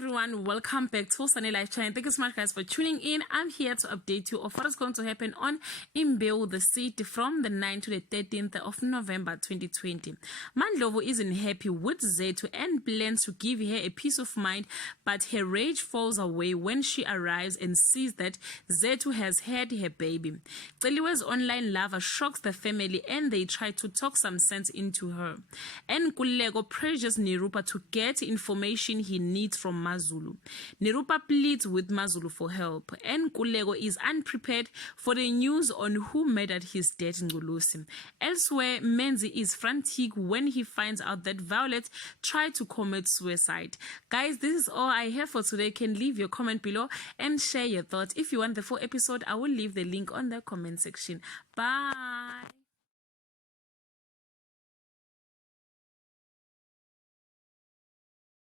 everyone, welcome back to Sunny Life Channel. Thank you so much guys for tuning in. I'm here to update you of what is going to happen on Imbewu, the city, from the 9th to the 13th of November 2020. Mandlovu isn't happy with Zethu and plans to give her a peace of mind, but her rage falls away when she arrives and sees that Zethu has had her baby. Celiwe's online lover shocks the family and they try to talk some sense into her. And Kulego pressures Nirupa to get information he needs from Mazulu. Nirupa pleads with Mazulu for help, and Kulego is unprepared for the news on who murdered his dad in Ngulusi. Elsewhere, Menzi is frantic when he finds out that Violet tried to commit suicide. Guys, this is all I have for today. You can leave your comment below and share your thoughts. If you want the full episode, I will leave the link on the comment section. Bye.